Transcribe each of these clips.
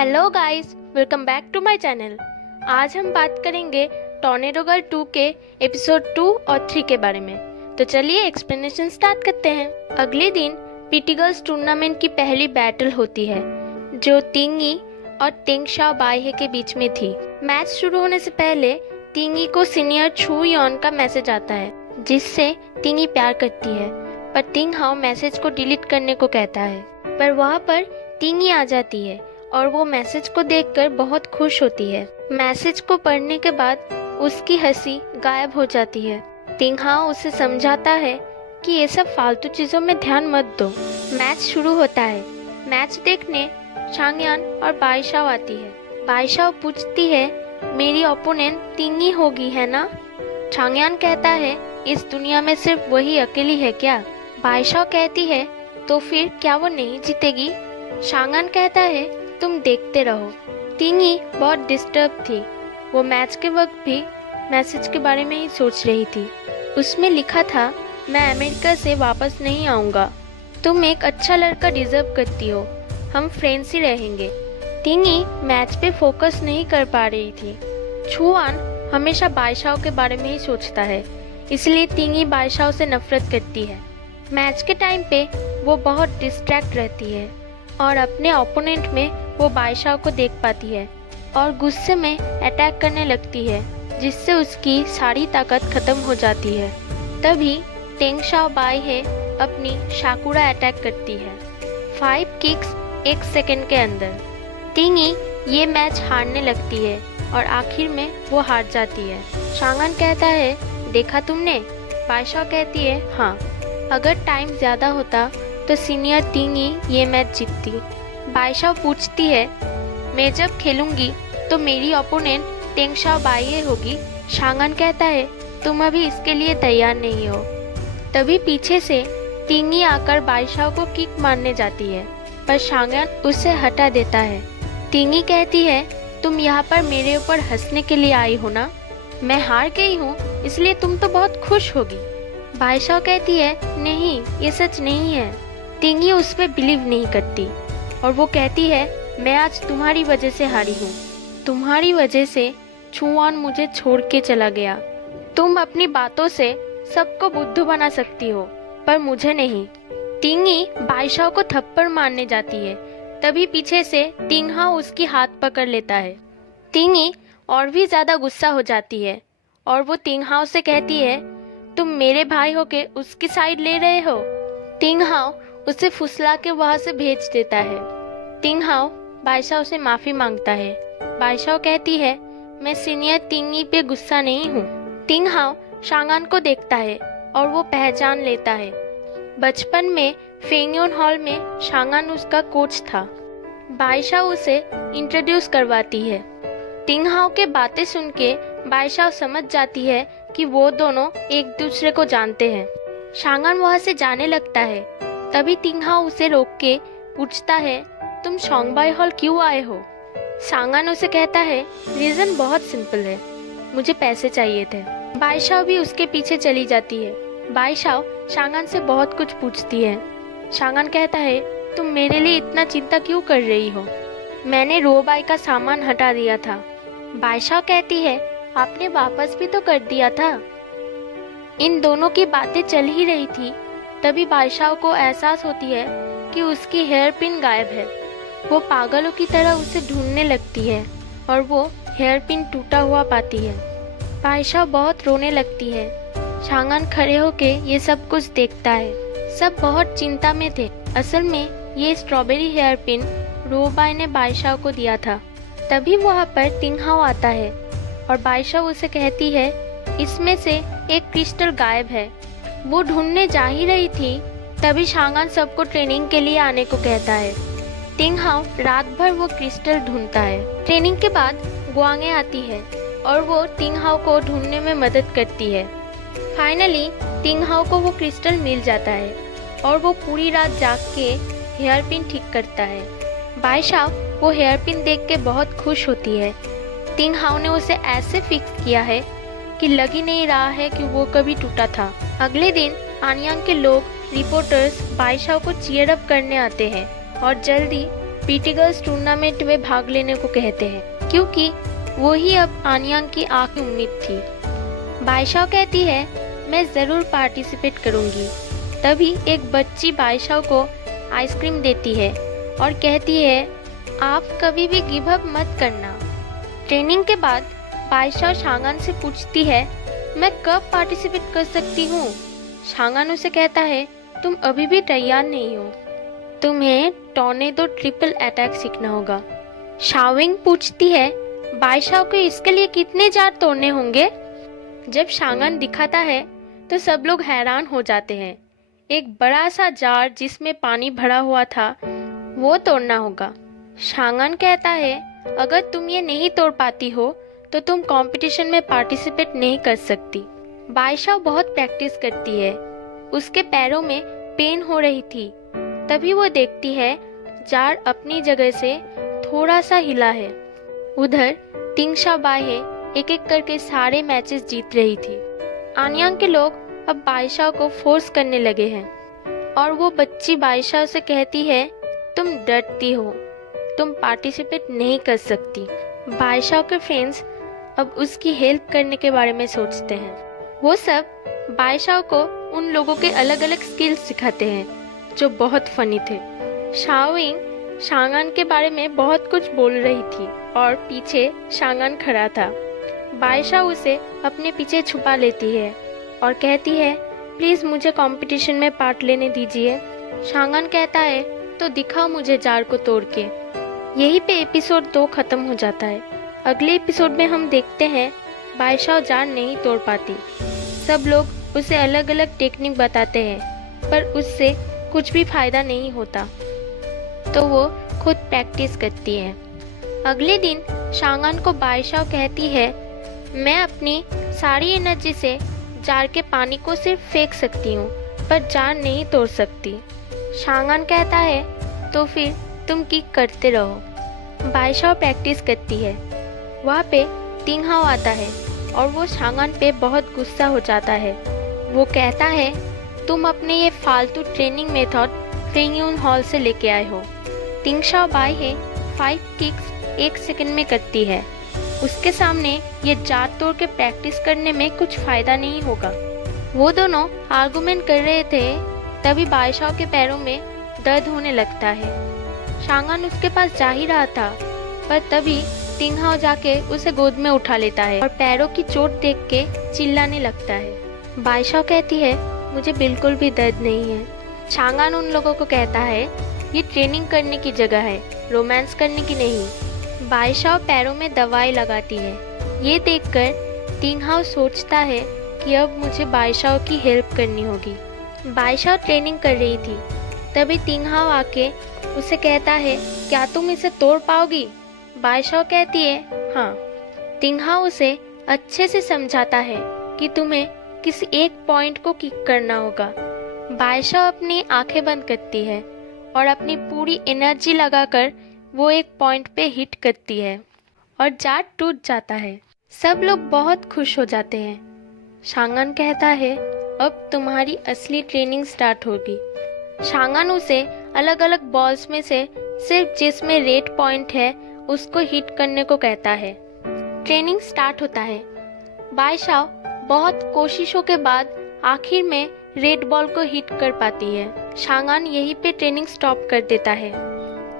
Hello guys, welcome back to my channel. आज हम बात करेंगे टॉर्नेडो गर्ल 2 के एपिसोड 2 और 3 के बारे में। तो चलिए एक्सप्लेनेशन स्टार्ट करते हैं। अगले दिन पीटी गर्ल्स टूर्नामेंट की पहली बैटल होती है जो तिंगी और टेंग शाओबाई के बीच में थी। मैच शुरू होने से पहले तिंगी को सीनियर छू यॉन का मैसेज आता है जिससे तिंगी प्यार करती है, पर टिंग हाओ मैसेज को डिलीट करने को कहता है। पर वहाँ पर तिंगी आ जाती है और वो मैसेज को देखकर बहुत खुश होती है। मैसेज को पढ़ने के बाद उसकी हंसी गायब हो जाती है। टिंग हाओ उसे समझाता है कि ये सब फालतू चीजों में ध्यान मत दो। मैच शुरू होता है। मैच देखने शांगयान और बाईशाओ आती है। बाईशाओ पूछती है, मेरी ओपोनेंट तिंगी होगी है ना? शांगयान कहता है, इस दुनिया में सिर्फ वही अकेली है क्या? बाईशाओ कहती है, तो फिर क्या वो नहीं जीतेगी? शांगयान कहता है, तुम देखते रहो। तिंगी बहुत डिस्टर्ब थी। वो मैच के वक्त भी मैसेज के बारे में ही सोच रही थी। उसमें लिखा था, मैं अमेरिका से वापस नहीं आऊँगा। तुम एक अच्छा लड़का डिजर्व करती हो। हम फ्रेंड्स ही रहेंगे। तिंगी मैच पे फोकस नहीं कर पा रही थी। छुआन हमेशा बाईशाओ के बारे में ही सोचता है, इसलिए तिंगी बाईशाओ से नफरत करती है। मैच के टाइम पे वो बहुत डिस्ट्रैक्ट रहती है और अपने ओपोनेंट में वो बाईशाओ को देख पाती है और गुस्से में अटैक करने लगती है, जिससे उसकी सारी ताकत खत्म हो जाती है। तभी टेंग शाओबाई अपनी शाकुरा अटैक करती है। 5 किक्स 1 सेकंड के अंदर। तिंगी ये मैच हारने लगती है और आखिर में वो हार जाती है। शांगयान कहता है, देखा तुमने? बाईशाओ कहती है, हाँ, अगर टाइम ज़्यादा होता तो सीनियर तिंगी ये मैच जीतती। बाईशाओ पूछती है, मैं जब खेलूंगी तो मेरी ओपोनेंट टेंग शाओबाई होगी। शांगयान कहता है, तुम अभी इसके लिए तैयार नहीं हो। तभी पीछे से तिंगी आकर बाईशाओ को किक मारने जाती है, पर शांगयान उसे हटा देता है। तिंगी कहती है, तुम यहाँ पर मेरे ऊपर हंसने के लिए आई हो ना? मैं हार गई हूँ इसलिए तुम तो बहुत खुश होगी। बाईशाओ कहती है, नहीं, ये सच नहीं है। तिंगी उस पर बिलीव नहीं करती और वो कहती है, मैं आज तुम्हारी वजह से हारी हूँ। तुम्हारी वजह से छुआन मुझे छोड़ के चला गया। तुम अपनी बातों से सबको बुद्धू बना सकती हो, पर मुझे नहीं। तिंगी बाईशाओ को थप्पड़ मारने जाती है। तभी पीछे से टिंग हाओ उसकी हाथ पकड़ लेता है। तिंगी और भी ज्यादा गुस्सा हो जाती है और वो टिंग हाओ से कहती है, तुम मेरे भाई होके उसकी साइड ले रहे हो। टिंग हाओ उसे फुसला के वहां से भेज देता है। टिंग हाओ बाईशाओ से माफी मांगता है। बाईशाओ कहती है, मैं सीनियर तिंगी पे गुस्सा नहीं हूँ। टिंग हाओ शांगयान को देखता है और वो पहचान लेता है। बचपन में फेंगयोन हॉल में शांगयान उसका कोच था। बाईशाओ उसे इंट्रोड्यूस करवाती है। टिंग हाओ के बातें सुन के बाईशाओ समझ जाती है कि वो दोनों एक दूसरे को जानते हैं। शांगयान वहाँ से जाने लगता है। तभी टिंग हाओ उसे रोक के पूछता है, तुम शोंगबाई हॉल क्यों आए हो? शांगयान उसे कहता है, रीजन बहुत सिंपल है, मुझे पैसे चाहिए थे। बाईशाओ भी उसके पीछे चली जाती है। बाईशाओ शांगयान से बहुत कुछ पूछती है। शांगयान कहता है, तुम मेरे लिए इतना चिंता क्यों कर रही हो? मैंने रोबाई का सामान हटा दिया था। बाईशाओ कहती है, आपने वापस भी तो कर दिया था। इन दोनों की बातें चल ही रही थी। तभी बाईशाओ को एहसास होती है कि उसकी हेयर पिन गायब है। वो पागलों की तरह उसे ढूंढने लगती है और वो हेयर पिन टूटा हुआ पाती है। बाईशाओ बहुत रोने लगती है। शांगयान खड़े होके ये सब कुछ देखता है। सब बहुत चिंता में थे। असल में ये स्ट्रॉबेरी हेयर पिन रोबाई ने बाईशाओ को दिया था। तभी वहाँ पर टिंग हाओ आता है और बाईशाओ उसे कहती है, इसमें से एक क्रिस्टल गायब है। वो ढूंढने जा ही रही थी। तभी शांगयान सबको ट्रेनिंग के लिए आने को कहता है। टिंग हाओ रात भर वो क्रिस्टल ढूंढता है। ट्रेनिंग के बाद गुआंगे आती है और वो टिंग हाओ को ढूंढने में मदद करती है। फाइनली टिंग हाओ को वो क्रिस्टल मिल जाता है और वो पूरी रात जाग के हेयर पिन ठीक करता है। बाईशाओ वो हेयर पिन देख के बहुत खुश होती है। टिंग हाओ ने उसे ऐसे फिक्स किया है कि लग ही नहीं रहा है कि वो कभी टूटा था। अगले दिन आनयांग के लोग रिपोर्टर्स बाईशाओ को चीयर अप करने आते हैं और जल्दी पीटी गर्ल्स टूर्नामेंट में भाग लेने को कहते हैं, क्योंकि वो ही अब आन्यांग की आखिरी उम्मीद थी। बाईशाओ कहती है मैं ज़रूर पार्टिसिपेट करूँगी। तभी एक बच्ची बाईशाओ को आइसक्रीम देती है और कहती है आप कभी भी गिव अप मत करना। ट्रेनिंग के बाद बाईशाओ शांगान से पूछती है मैं कब पार्टिसिपेट कर सकती हूँ। शांगान उसे कहता है तुम अभी भी तैयार नहीं हो, तुम्हें टॉर्नेडो ट्रिपल अटैक सीखना होगा। शाओविंग पूछती है बाईशाओ को इसके लिए कितने जार तोड़ने होंगे। जब शांगान दिखाता है तो सब लोग हैरान हो जाते हैं। एक बड़ा सा जार जिसमें पानी भरा हुआ था वो तोड़ना होगा। शांगान कहता है अगर तुम ये नहीं तोड़ पाती हो तो तुम कंपटीशन में पार्टिसिपेट नहीं कर सकती। बाईशाओ बहुत प्रैक्टिस करती है, उसके पैरों में पेन हो रही थी। तभी वो देखती है जार अपनी जगह से थोड़ा सा हिला है। उधर तिंगशा बाहे एक एक करके सारे मैचेस जीत रही थी। आन्यांग के लोग अब बाईशाओ को फोर्स करने लगे हैं और वो बच्ची बाईशाओ से कहती है तुम डरती हो, तुम पार्टिसिपेट नहीं कर सकती। बाईशाओ के फ्रेंड्स अब उसकी हेल्प करने के बारे में सोचते हैं। वो सब बाईशाओ को उन लोगों के अलग अलग स्किल्स सिखाते हैं जो बहुत फनी थे। शाओविंग शांगान के बारे में बहुत कुछ बोल रही थी और पीछे शांगान खड़ा था। बाईशाओ उसे अपने पीछे छुपा लेती है और कहती है प्लीज मुझे कंपटीशन में पार्ट लेने दीजिए। शांगान कहता है तो दिखाओ मुझे जार को तोड़ के। यहीं पे एपिसोड 2 खत्म हो जाता है। अगले एपिसोड में हम देखते हैं बाईशाओ जार नहीं तोड़ पाती। सब लोग उसे अलग अलग टेक्निक बताते हैं पर उससे कुछ भी फायदा नहीं होता, तो वो खुद प्रैक्टिस करती है। अगले दिन शांगान को बाईशाओ कहती है मैं अपनी सारी एनर्जी से जार के पानी को सिर्फ फेंक सकती हूँ पर जार नहीं तोड़ सकती। शांगान कहता है तो फिर तुम किक करते रहो। बाईशाओ प्रैक्टिस करती है। वहाँ पे तिंगहाओ आता है और वो शांगान पे बहुत गुस्सा हो जाता है। वो कहता है तुम अपने ये फालतू ट्रेनिंग मेथड फेंगयून हॉल से लेके आए हो। तिंगशाओ बाहे 5 किक्स 1 सेकंड में करती है। उसके सामने ये जार तोड़ के प्रैक्टिस करने में कुछ फायदा नहीं होगा। वो दोनों आर्गुमेंट कर रहे थे, तभी बाईशाओ के पैरों में दर्द होने लगता है। शांगान उसके पास जा ही रहा था पर तभी तिंगहाओ जाके उसे गोद में उठा लेता है और पैरों की चोट देख के चिल्लाने लगता है। बाईशाओ कहती है मुझे बिल्कुल भी दर्द नहीं है। शांगान उन लोगों को कहता है ये ट्रेनिंग करने की जगह है, रोमांस करने की नहीं। बाईशाओ पैरों में दवाई लगाती है। ये देखकर तिंगहाओ सोचता है कि अब मुझे बाईशाओ की हेल्प करनी होगी। बाईशाओ ट्रेनिंग कर रही थी, तभी तिंगहाओ आके उसे कहता है क्या तुम इसे तोड़ पाओगी। बाईशाओ कहती है हाँ। तिंगहाओ उसे अच्छे से समझाता है कि तुम्हें किसी एक पॉइंट को किक करना होगा। बाईशाओ अपनी आंखें बंद करती है और अपनी पूरी एनर्जी लगाकर वो एक पॉइंट पे हिट करती है और जार टूट जाता है। सब लोग बहुत खुश हो जाते हैं। शांगान कहता है अब तुम्हारी असली ट्रेनिंग स्टार्ट होगी। शांगान उसे अलग अलग बॉल्स में से सिर्फ जिसमें रेड पॉइंट है उसको हिट करने को कहता है। ट्रेनिंग स्टार्ट होता है। बाईशाओ बहुत कोशिशों के बाद आखिर में रेड बॉल को हिट कर पाती है। शांगान यहीं पे ट्रेनिंग स्टॉप कर देता है।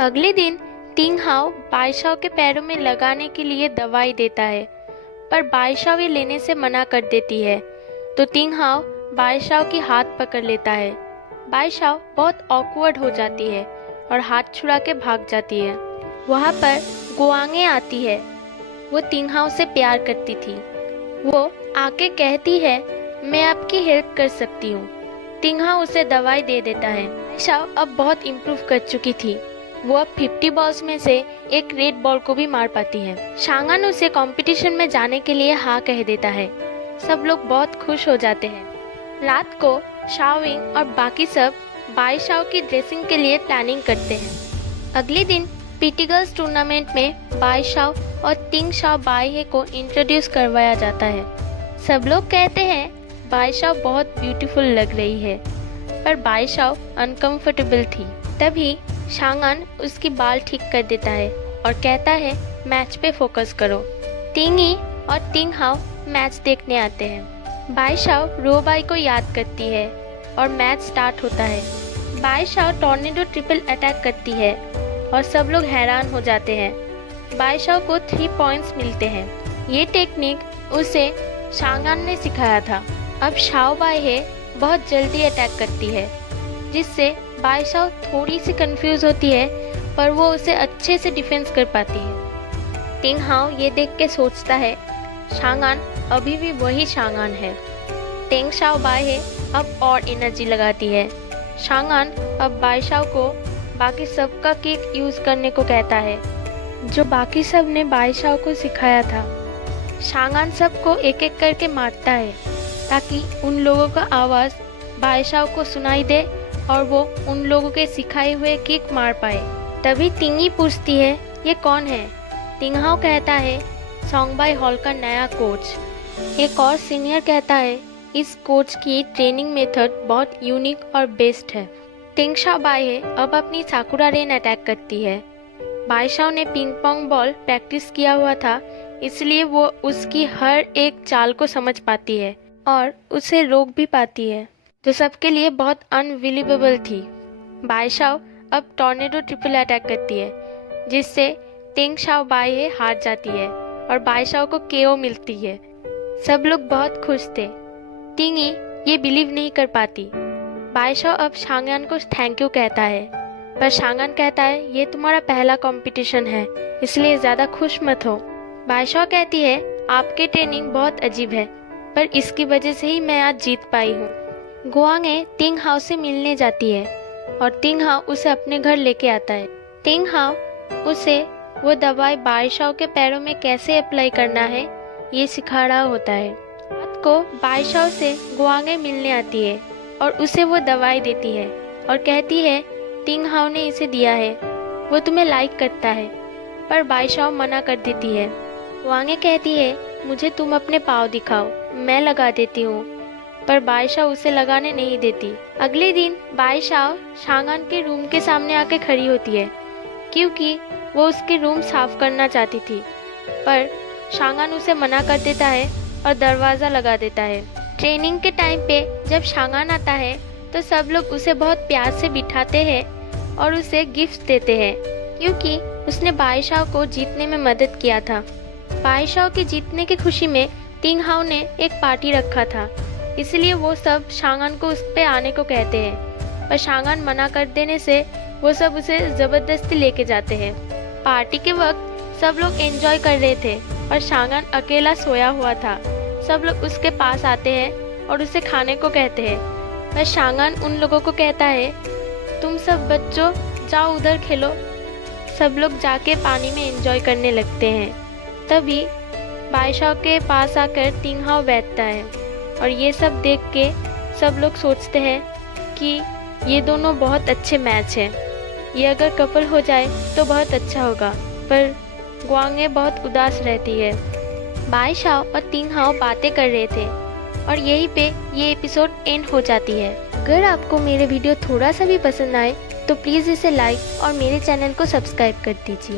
अगले दिन तिंगहाओ बाईशाओ के पैरों में लगाने के लिए दवाई देता है पर बाईशाओ ये लेने से मना कर देती है, तो तिंगहाओ बाईशाओ की हाथ पकड़ लेता है। बाईशाओ बहुत ऑकवर्ड हो जाती है और हाथ छुड़ा के भाग जाती है। वहाँ पर गुआंगे आती है। वो तिंगहाओ से प्यार करती थी। वो आके कहती है मैं आपकी हेल्प कर सकती हूँ। तिंगहाओ उसे दवाई दे देता है। बाईशाओ अब बहुत इम्प्रूव कर चुकी थी। वो अब 50 बॉल्स में से एक रेड बॉल को भी मार पाती है। शांगान उसे कंपटीशन में जाने के लिए हाँ कह देता है। सब लोग बहुत खुश हो जाते हैं। रात को शाओविंग और बाकी सब बाईशाओ की ड्रेसिंग के लिए प्लानिंग करते हैं। अगले दिन पीटी गर्ल्स टूर्नामेंट में बाईशाओ और तिंगशाओ बाहे को इंट्रोड्यूस करवाया जाता है। सब लोग कहते हैं बाईशाओ बहुत ब्यूटीफुल लग रही है, पर बाईशाओ अनकंफर्टेबल थी। तभी शांगान उसकी बाल ठीक कर देता है और कहता है मैच पे फोकस करो। टिंगी और टिंग हाउ मैच देखने आते हैं। बाईशाओ रोबाई को याद करती है और मैच स्टार्ट होता है। बाईशाओ टॉर्नेडो ट्रिपल अटैक करती है और सब लोग हैरान हो जाते हैं। बाईशाओ को 3 पॉइंट्स मिलते हैं। ये टेक्निक उसे शांगान ने सिखाया था। अब शाओ बाई बहुत जल्दी अटैक करती है, जिससे बाईशाओ थोड़ी सी कंफ्यूज होती है, पर वो उसे अच्छे से डिफेंस कर पाती है। टिंग हाउ ये देख के सोचता है शांगान अभी भी वही शांगान है। टेंग शाओ बाई अब और एनर्जी लगाती है। शांगान अब बाईशाओ को बाकी सबका किक यूज़ करने को कहता है, जो बाकी सब ने बाईशाओ को सिखाया था। शांगान सबको एक एक करके मारता है ताकि उन लोगों का आवाज़ बाईशाओ को सुनाई दे और वो उन लोगों के सिखाए हुए किक मार पाए। तभी टिंगी पूछती है ये कौन है। टिंग हाउ कहता है सोंगबाई हॉल का नया कोच। एक और सीनियर कहता है इस कोच की ट्रेनिंग मेथड बहुत यूनिक और बेस्ट है। टिंग शाओ बाई अब अपनी साकुरा रेन अटैक करती है। बाईशाओ ने पिंग पोंग बॉल प्रैक्टिस किया हुआ था, इसलिए वो उसकी हर एक चाल को समझ पाती है और उसे रोक भी पाती है, जो सबके लिए बहुत अनबिलीवेबल थी। बाईशाओ अब टॉर्नेडो ट्रिपल अटैक करती है, जिससे टिंग शाओ बाई हार जाती है और बाईशाओ को केओ मिलती है। सब लोग बहुत खुश थे। टिंगी ये बिलीव नहीं कर पाती। बाईशाओ अब शांगान को थैंक यू कहता है, पर शांगान कहता है ये तुम्हारा पहला कंपटीशन है, इसलिए ज़्यादा खुश मत हो। बाईशाओ कहती है आपकी ट्रेनिंग बहुत अजीब है, पर इसकी वजह से ही मैं आज जीत पाई हूँ। गुआंगे टिंग हाउ से मिलने जाती है और टिंग हाउ उसे अपने घर लेके आता है। टिंग हाउ उसे वो दवाई बाईशाओ के पैरों में कैसे अप्लाई करना है ये सिखा रहा होता है। रात को बाईशाओ से गुआंगे मिलने आती है और उसे वो दवाई देती है और कहती है टिंग हाउ ने इसे दिया है, वो तुम्हें लाइक करता है। पर बाईशाओ मना कर देती है। गुआंगे कहती है मुझे तुम अपने पाँव दिखाओ, मैं लगा देती हूँ, पर बाईशाओ उसे लगाने नहीं देती। अगले दिन बाईशाओ शांगान के रूम के सामने आके खड़ी होती है, क्योंकि वो उसके रूम साफ करना चाहती थी, पर शांगान उसे मना कर देता है और दरवाज़ा लगा देता है। ट्रेनिंग के टाइम पे जब शांगान आता है तो सब लोग उसे बहुत प्यार से बिठाते हैं और उसे गिफ्ट देते हैं, क्योंकि उसने बाईशाओ को जीतने में मदद किया था। बाईशाओ के जीतने की खुशी में टिंग हाउ ने एक पार्टी रखा था, इसलिए वो सब शांगान को उस पे आने को कहते हैं, पर शांगान मना कर देने से वो सब उसे ज़बरदस्ती लेके जाते हैं। पार्टी के वक्त सब लोग एंजॉय कर रहे थे और शांगान अकेला सोया हुआ था। सब लोग उसके पास आते हैं और उसे खाने को कहते हैं, पर शांगान उन लोगों को कहता है तुम सब बच्चों जाओ उधर खेलो। सब लोग जाके पानी में एंजॉय करने लगते हैं। तभी बाईशाओ के पास आकर टिंग हाउ बैठता है और ये सब देख के सब लोग सोचते हैं कि ये दोनों बहुत अच्छे मैच हैं, ये अगर कपल हो जाए तो बहुत अच्छा होगा। पर गुआंगे बहुत उदास रहती है। बाईशाओ और टिंग हाउ बातें कर रहे थे और यहीं पे ये एपिसोड एंड हो जाती है। अगर आपको मेरे वीडियो थोड़ा सा भी पसंद आए तो प्लीज़ इसे लाइक और मेरे चैनल को सब्सक्राइब कर दीजिए।